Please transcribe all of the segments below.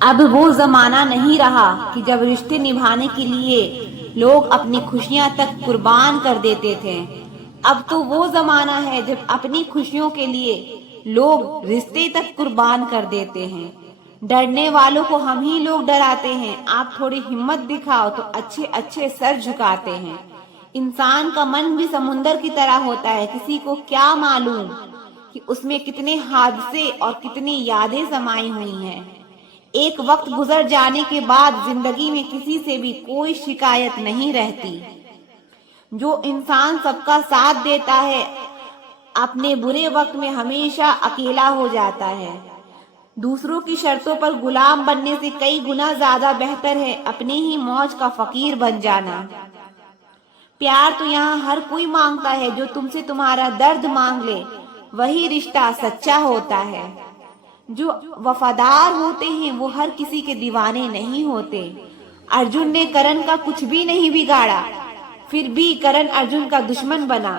अब वो जमाना नहीं रहा कि जब रिश्ते निभाने के लिए लोग अपनी खुशियां तक कुर्बान कर देते थे। अब तो वो जमाना है जब अपनी खुशियों के लिए लोग रिश्ते तक कुर्बान कर देते हैं। डरने वालों को हम ही लोग डराते हैं। आप थोड़ी हिम्मत दिखाओ तो अच्छे अच्छे सर झुकाते हैं। इंसान का मन भी समुंदर की तरह होता है। किसी को क्या मालूम कि उसमें कितने हादसे और कितनी यादें समाई हुई हैं। एक वक्त गुजर जाने के बाद जिंदगी में किसी से भी कोई शिकायत नहीं रहती। जो इंसान सबका साथ देता है अपने बुरे वक्त में हमेशा अकेला हो जाता है। दूसरों की शर्तों पर गुलाम बनने से कई गुना ज्यादा बेहतर है अपनी ही मौज का फकीर बन जाना। प्यार तो यहाँ हर कोई मांगता है। जो तुमसे तुम्हारा दर्द मांग ले वही रिश्ता सच्चा होता है। जो वफादार होते हैं वो हर किसी के दीवाने नहीं होते। अर्जुन ने करण का कुछ भी नहीं बिगाड़ा, फिर भी करण अर्जुन का दुश्मन बना।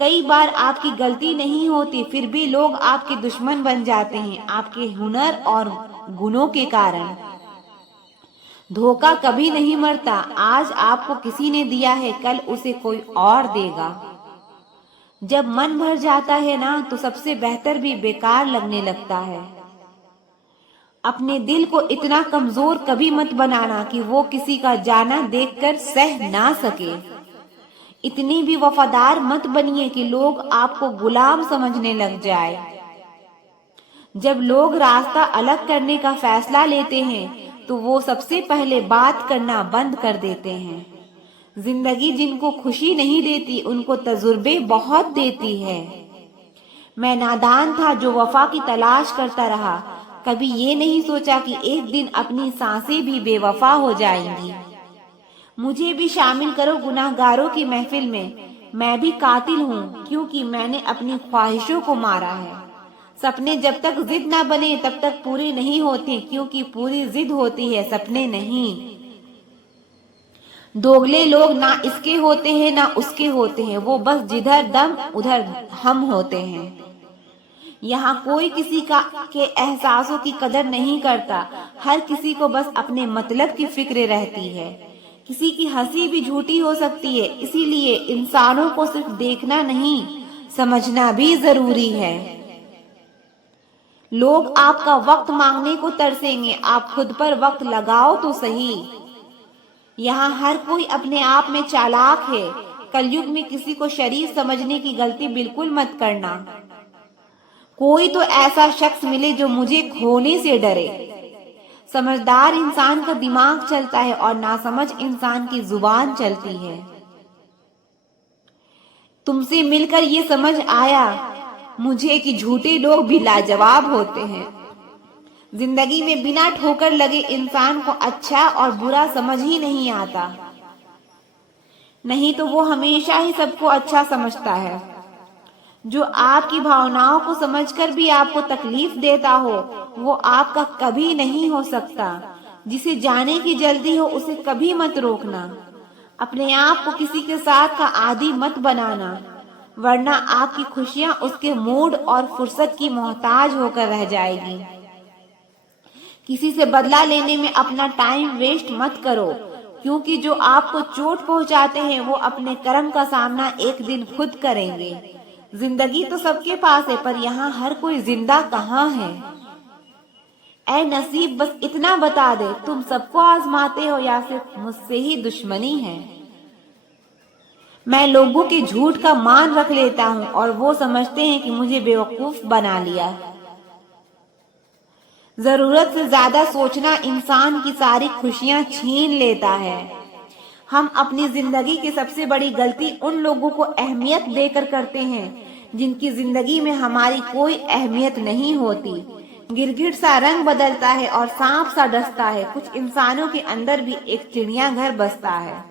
कई बार आपकी गलती नहीं होती फिर भी लोग आपके दुश्मन बन जाते हैं आपके हुनर और गुणों के कारण। धोखा कभी नहीं मरता। आज आपको किसी ने दिया है कल उसे कोई और देगा। जब मन भर जाता है ना तो सबसे बेहतर भी बेकार लगने लगता है। अपने दिल को इतना कमजोर कभी मत बनाना कि वो किसी का जाना देखकर सह ना सके। इतनी भी वफादार मत बनिए कि लोग आपको गुलाम समझने लग जाए। जब लोग रास्ता अलग करने का फैसला लेते हैं तो वो सबसे पहले बात करना बंद कर देते हैं। जिंदगी जिनको खुशी नहीं देती उनको तजुर्बे बहुत देती है। मैं नादान था जो वफा की तलाश करता रहा। कभी ये नहीं सोचा कि एक दिन अपनी सांसें भी बेवफा हो जाएंगी। मुझे भी शामिल करो गुनाहगारों की महफिल में। मैं भी कातिल हूँ क्योंकि मैंने अपनी ख्वाहिशों को मारा है। सपने जब तक जिद ना बने तब तक पूरे नहीं होते क्योंकि पूरी जिद होती है सपने नहीं। दोगले लोग ना इसके होते हैं ना उसके होते हैं। वो बस जिधर दम उधर हम होते हैं। यहाँ कोई किसी का के एहसासों की कदर नहीं करता। हर किसी को बस अपने मतलब की फिक्र रहती है। किसी की हंसी भी झूठी हो सकती है। इसीलिए इंसानों को सिर्फ देखना नहीं समझना भी जरूरी है। लोग आपका वक्त मांगने को तरसेंगे। आप खुद पर वक्त लगाओ तो सही। यहाँ हर कोई अपने आप में चालाक है। कलयुग में किसी को शरीफ समझने की गलती बिल्कुल मत करना। कोई तो ऐसा शख्स मिले जो मुझे खोने से डरे। समझदार इंसान का दिमाग चलता है और नासमझ इंसान की जुबान चलती है। तुमसे मिलकर ये समझ आया मुझे कि झूठे लोग भी लाजवाब होते हैं। जिंदगी में बिना ठोकर लगे इंसान को अच्छा और बुरा समझ ही नहीं आता। नहीं तो वो हमेशा ही सबको अच्छा समझता है। जो आपकी भावनाओं को समझकर भी आपको तकलीफ देता हो वो आपका कभी नहीं हो सकता। जिसे जाने की जल्दी हो उसे कभी मत रोकना। अपने आप को किसी के साथ का आदी मत बनाना वरना आपकी खुशियां उसके मूड और फुर्सत की मोहताज होकर रह जाएगी। किसी से बदला लेने में अपना टाइम वेस्ट मत करो क्योंकि जो आपको चोट पहुंचाते हैं वो अपने कर्म का सामना एक दिन खुद करेंगे। जिंदगी तो सबके पास है पर यहाँ हर कोई जिंदा कहाँ है। ऐ नसीब बस इतना बता दे तुम सबको आजमाते हो या सिर्फ मुझसे ही दुश्मनी है। मैं लोगों के झूठ का मान रख लेता हूँ और वो समझते हैं कि मुझे बेवकूफ बना लिया। जरूरत से ज्यादा सोचना इंसान की सारी खुशियां छीन लेता है। हम अपनी जिंदगी की सबसे बड़ी गलती उन लोगों को अहमियत देकर करते हैं जिनकी जिंदगी में हमारी कोई अहमियत नहीं होती। गिरगिट सा रंग बदलता है और सांप सा डसता है। कुछ इंसानों के अंदर भी एक चिड़ियाघर बसता है।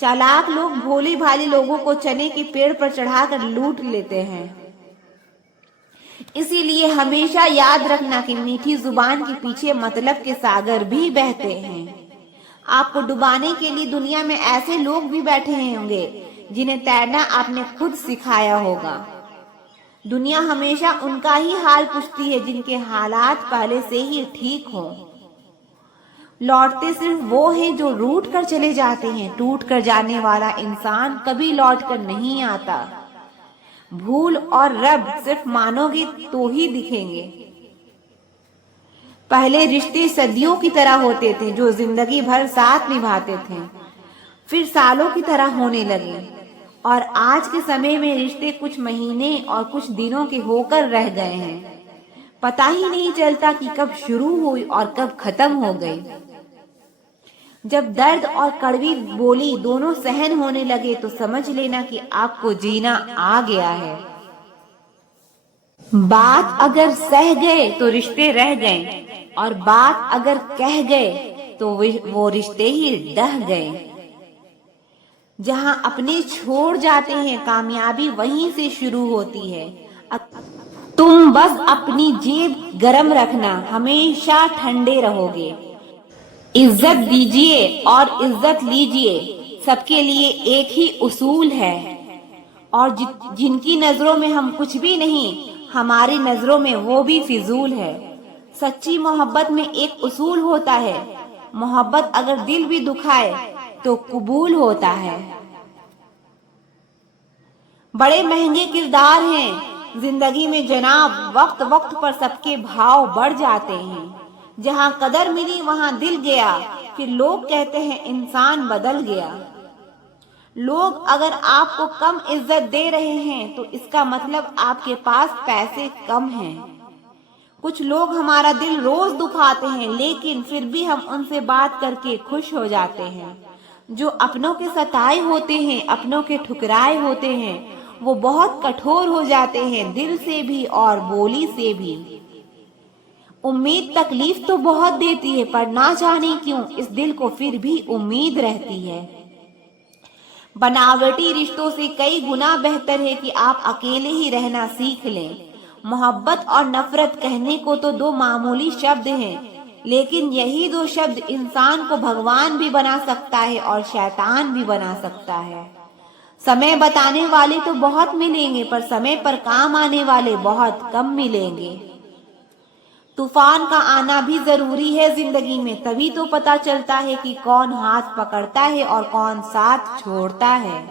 चालाक लोग भोले भाले लोगों को चने के पेड़ पर चढ़ाकर लूट लेते हैं। इसीलिए हमेशा याद रखना कि मीठी जुबान के पीछे मतलब के सागर भी बहते हैं। आपको डुबाने के लिए दुनिया में ऐसे लोग भी बैठे होंगे जिन्हें तैरना आपने खुद सिखाया होगा। दुनिया हमेशा उनका ही हाल पूछती है जिनके हालात पहले से ही ठीक हो। लौटते सिर्फ वो हैं जो रूठ कर चले जाते हैं। टूट कर जाने वाला इंसान कभी लौट कर नहीं आता। भूल और रब सिर्फ मानोगे तो ही दिखेंगे। पहले रिश्ते सदियों की तरह होते थे जो जिंदगी भर साथ निभाते थे, फिर सालों की तरह होने लगे। और आज के समय में रिश्ते कुछ महीने और कुछ दिनों के होकर रह गए हैं। पता ही नहीं चलता कि कब शुरू हुई और कब खत्म हो गई। जब दर्द और कड़वी बोली दोनों सहन होने लगे तो समझ लेना कि आपको जीना आ गया है। बात अगर सह गए तो रिश्ते रह गए, और बात अगर कह गए तो वो रिश्ते ही ढह गए। जहां अपने छोड़ जाते हैं कामयाबी वहीं से शुरू होती है। तुम बस अपनी जेब गरम रखना, हमेशा ठंडे रहोगे। इज्जत दीजिए और इज्जत लीजिए, सबके लिए एक ही उसूल है। और जिनकी नजरों में हम कुछ भी नहीं, हमारी नजरों में वो भी फिजूल है। सच्ची मोहब्बत में एक उसूल होता है, मोहब्बत अगर दिल भी दुखाए तो कबूल होता है। बड़े महंगे किरदार हैं जिंदगी में जनाब, वक्त वक्त पर सबके भाव बढ़ जाते हैं। जहाँ कदर मिली वहाँ दिल गया, फिर लोग कहते हैं इंसान बदल गया। लोग अगर आपको कम इज्जत दे रहे हैं तो इसका मतलब आपके पास पैसे कम हैं। कुछ लोग हमारा दिल रोज दुखाते हैं, लेकिन फिर भी हम उनसे बात करके खुश हो जाते हैं। जो अपनों के सताए होते हैं, अपनों के ठुकराए होते हैं, वो बहुत कठोर हो जाते हैं, दिल से भी और बोली से भी। उम्मीद तकलीफ तो बहुत देती है, पर ना जाने क्यों इस दिल को फिर भी उम्मीद रहती है। बनावटी रिश्तों से कई गुना बेहतर है कि आप अकेले ही रहना सीख लें। मोहब्बत और नफरत कहने को तो दो मामूली शब्द हैं, लेकिन यही दो शब्द इंसान को भगवान भी बना सकता है और शैतान भी बना सकता है। समय बताने वाले तो बहुत मिलेंगे, पर समय पर काम आने वाले बहुत कम मिलेंगे। तूफान का आना भी जरूरी है जिंदगी में, तभी तो पता चलता है कि कौन हाथ पकड़ता है और कौन साथ छोड़ता है।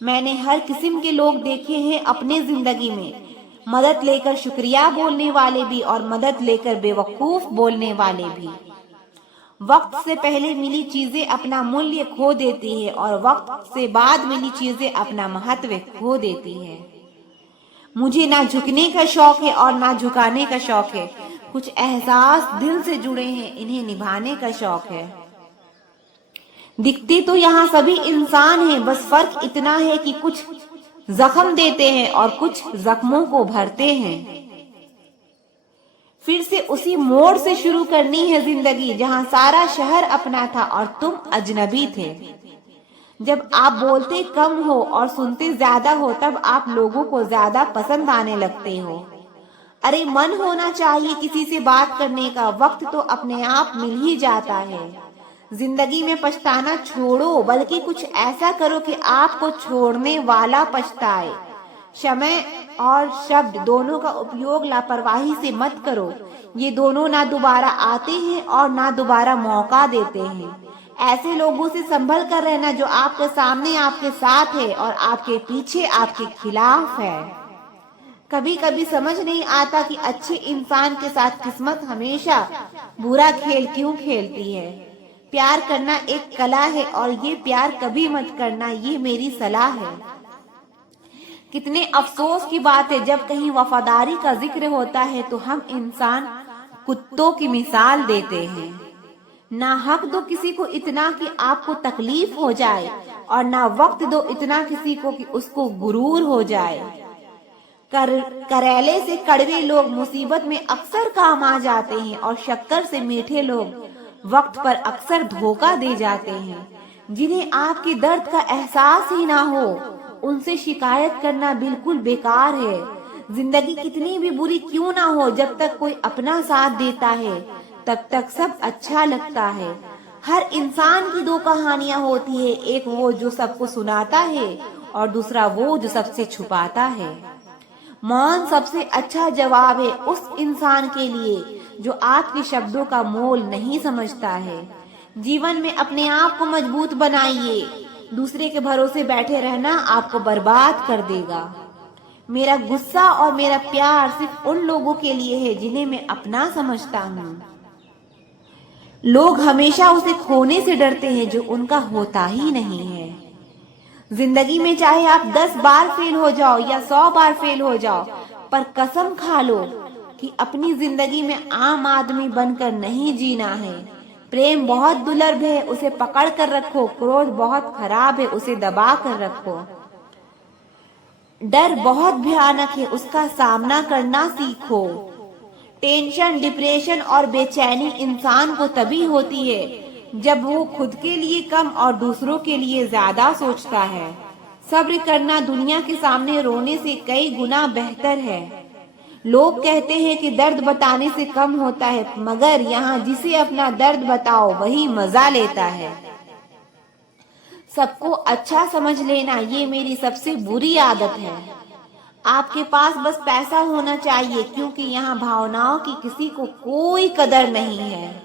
मैंने हर किस्म के लोग देखे हैं अपने जिंदगी में, मदद लेकर शुक्रिया बोलने वाले भी और मदद लेकर बेवकूफ बोलने वाले भी। वक्त से पहले मिली चीजें अपना मूल्य खो देती है और वक्त से बाद मिली चीजें अपना महत्व खो देती है। मुझे ना झुकने का शौक है और ना झुकाने का शौक है। कुछ एहसास दिल से जुड़े हैं, इन्हें निभाने का शौक है। दिखते तो यहाँ सभी इंसान हैं, बस फर्क इतना है कि कुछ जख्म देते हैं और कुछ जख्मों को भरते हैं। फिर से उसी मोड़ से शुरू करनी है जिंदगी जहाँ सारा शहर अपना था और तुम अजनबी थे। जब आप बोलते कम हो और सुनते ज्यादा हो, तब आप लोगों को ज्यादा पसंद आने लगते हो। अरे मन होना चाहिए किसी से बात करने का, वक्त तो अपने आप मिल ही जाता है। जिंदगी में पछताना छोड़ो, बल्कि कुछ ऐसा करो कि आपको छोड़ने वाला पछताए। समय और शब्द दोनों का उपयोग लापरवाही से मत करो। ये दोनों ना दोबारा आते हैं और ना दोबारा मौका देते हैं। ऐसे लोगों से संभल कर रहना जो आपके सामने आपके साथ है और आपके पीछे आपके खिलाफ है। कभी कभी समझ नहीं आता कि अच्छे इंसान के साथ किस्मत हमेशा बुरा खेल क्यों खेलती है। प्यार करना एक कला है और ये प्यार कभी मत करना, ये मेरी सलाह है। कितने अफसोस की बात है, जब कहीं वफादारी का जिक्र होता है तो हम इंसान कुत्तों की मिसाल देते हैं। ना हक दो किसी को इतना कि आपको तकलीफ हो जाए, और ना वक्त दो इतना किसी को कि उसको गुरूर हो जाए। करेले से कड़वे लोग मुसीबत में अक्सर काम आ जाते हैं और शक्कर से मीठे लोग वक्त पर अक्सर धोखा दे जाते हैं। जिन्हें आपके दर्द का एहसास ही ना हो, उनसे शिकायत करना बिल्कुल बेकार है। जिंदगी कितनी भी बुरी क्यों ना हो, जब तक कोई अपना साथ देता है तब तक सब अच्छा लगता है। हर इंसान की दो कहानियां होती है, एक वो जो सबको सुनाता है और दूसरा वो जो सबसे छुपाता है। मौन सबसे अच्छा जवाब है उस इंसान के लिए जो आपके शब्दों का मोल नहीं समझता है। जीवन में अपने आप को मजबूत बनाइए। दूसरे के भरोसे बैठे रहना आपको बर्बाद कर देगा। मेरा गुस्सा और मेरा प्यार सिर्फ उन लोगों के लिए है जिन्हें मैं अपना समझता हूँ। लोग हमेशा उसे खोने से डरते हैं जो उनका होता ही नहीं है। जिंदगी में चाहे आप 10 बार फेल हो जाओ या 100 बार फेल हो जाओ, पर कसम खा लो कि अपनी जिंदगी में आम आदमी बनकर नहीं जीना है। प्रेम बहुत दुर्लभ है, उसे पकड़ कर रखो। क्रोध बहुत खराब है, उसे दबा कर रखो। डर बहुत भयानक है, उसका सामना करना सीखो। टेंशन, डिप्रेशन और बेचैनी इंसान को तभी होती है जब वो खुद के लिए कम और दूसरों के लिए ज्यादा सोचता है। सब्र करना दुनिया के सामने रोने से कई गुना बेहतर है। लोग कहते हैं कि दर्द बताने से कम होता है, मगर यहाँ जिसे अपना दर्द बताओ वही मजा लेता है। सबको अच्छा समझ लेना ये मेरी सबसे बुरी आदत है। आपके पास बस पैसा होना चाहिए, क्योंकि यहाँ भावनाओं की किसी को कोई कदर नहीं है।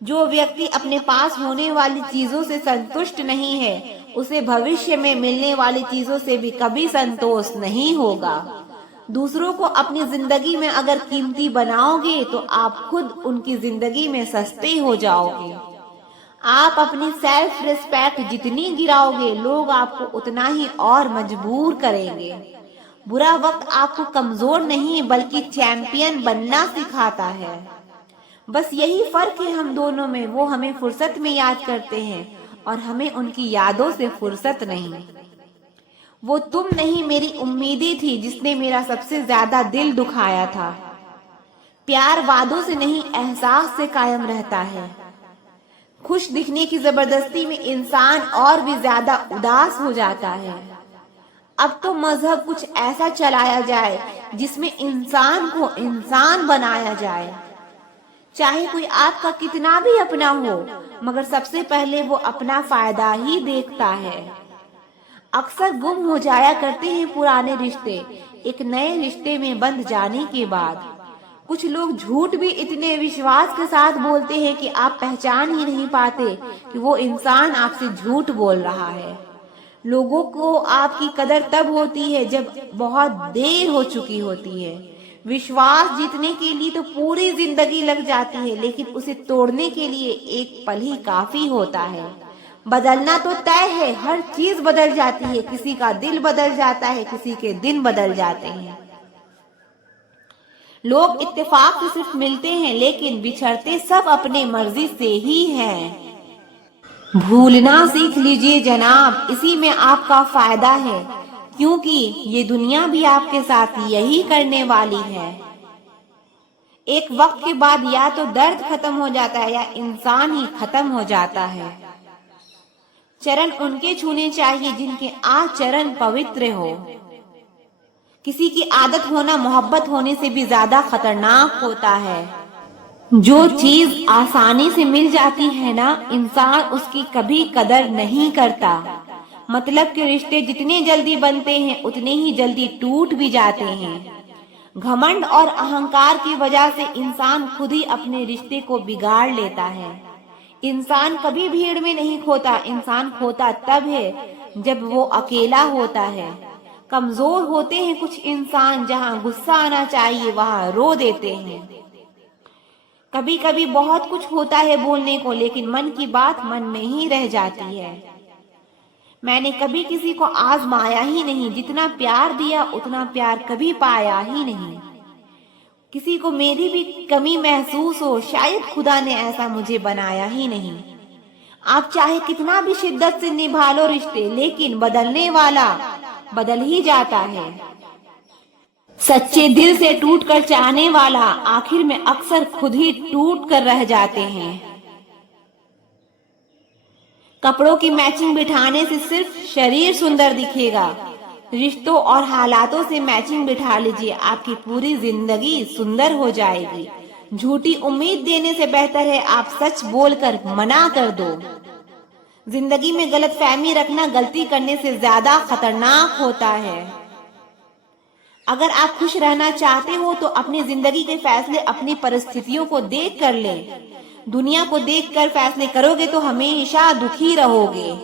जो व्यक्ति अपने पास होने वाली चीजों से संतुष्ट नहीं है, उसे भविष्य में मिलने वाली चीजों से भी कभी संतोष नहीं होगा। दूसरों को अपनी जिंदगी में अगर कीमती बनाओगे तो आप खुद उनकी जिंदगी में सस्ते हो जाओगे। आप अपनी सेल्फ रिस्पेक्ट जितनी गिराओगे, लोग आपको उतना ही और मजबूर करेंगे। बुरा वक्त आपको कमजोर नहीं बल्कि चैंपियन बनना सिखाता है। बस यही फर्क है हम दोनों में। वो हमें फुर्सत में याद करते हैं और हमें उनकी यादों से फुर्सत नहीं। वो तुम नहीं, मेरी उम्मीदें थी जिसने मेरा सबसे ज्यादा दिल दुखाया था। प्यार वादों से नहीं, एहसास से कायम रहता है। खुश दिखने की जबरदस्ती में इंसान और भी ज्यादा उदास हो जाता है। अब तो मजहब कुछ ऐसा चलाया जाए जिसमें इंसान को इंसान बनाया जाए। चाहे कोई आपका कितना भी अपना हो, मगर सबसे पहले वो अपना फायदा ही देखता है। अक्सर गुम हो जाया करते हैं पुराने रिश्ते एक नए रिश्ते में बंध जाने के बाद। कुछ लोग झूठ भी इतने विश्वास के साथ बोलते हैं कि आप पहचान ही नहीं पाते कि वो इंसान आपसे झूठ बोल रहा है। लोगों को आपकी कदर तब होती है जब बहुत देर हो चुकी होती है। विश्वास जीतने के लिए तो पूरी जिंदगी लग जाती है, लेकिन उसे तोड़ने के लिए एक पल ही काफी होता है। बदलना तो तय है, हर चीज बदल जाती है। किसी का दिल बदल जाता है, किसी के दिन बदल जाते हैं। लोग इत्तेफाक से सिर्फ मिलते हैं, लेकिन बिछड़ते सब अपने मर्जी से ही हैं। भूलना सीख लीजिए जनाब, इसी में आपका फायदा है, क्योंकि ये दुनिया भी आपके साथ यही करने वाली है। एक वक्त के बाद या तो दर्द खत्म हो जाता है या इंसान ही खत्म हो जाता है। चरण उनके छूने चाहिए जिनके आचरण पवित्र हो। किसी की आदत होना मोहब्बत होने से भी ज्यादा खतरनाक होता है। जो चीज आसानी से मिल जाती है ना, इंसान उसकी कभी कदर नहीं करता। मतलब के रिश्ते जितने जल्दी बनते हैं उतने ही जल्दी टूट भी जाते हैं। घमंड और अहंकार की वजह से इंसान खुद ही अपने रिश्ते को बिगाड़ लेता है। इंसान कभी भीड़ में नहीं खोता, इंसान खोता तब है जब वो अकेला होता है। कमजोर होते हैं कुछ इंसान, जहाँ गुस्सा आना चाहिए वहाँ रो देते हैं। कभी कभी बहुत कुछ होता है बोलने को, लेकिन मन की बात मन में ही रह जाती है। मैंने कभी किसी को आजमाया ही नहीं, जितना प्यार दिया उतना प्यार कभी पाया ही नहीं। किसी को मेरी भी कमी महसूस हो, शायद खुदा ने ऐसा मुझे बनाया ही नहीं। आप चाहे कितना भी शिद्दत से निभा लो रिश्ते, लेकिन बदलने वाला बदल ही जाता है। सच्चे दिल से टूट कर चाहने वाला आखिर में अक्सर खुद ही टूट कर रह जाते हैं। कपड़ों की मैचिंग बिठाने से सिर्फ शरीर सुंदर दिखेगा, रिश्तों और हालातों से मैचिंग बिठा लीजिए, आपकी पूरी जिंदगी सुंदर हो जाएगी। झूठी उम्मीद देने से बेहतर है आप सच बोलकर मना कर दो। जिंदगी में गलतफहमी रखना गलती करने से ज्यादा खतरनाक होता है। अगर आप खुश रहना चाहते हो तो अपनी जिंदगी के फैसले अपनी परिस्थितियों को देख कर ले। दुनिया को देख कर फैसले करोगे तो हमेशा दुखी रहोगे।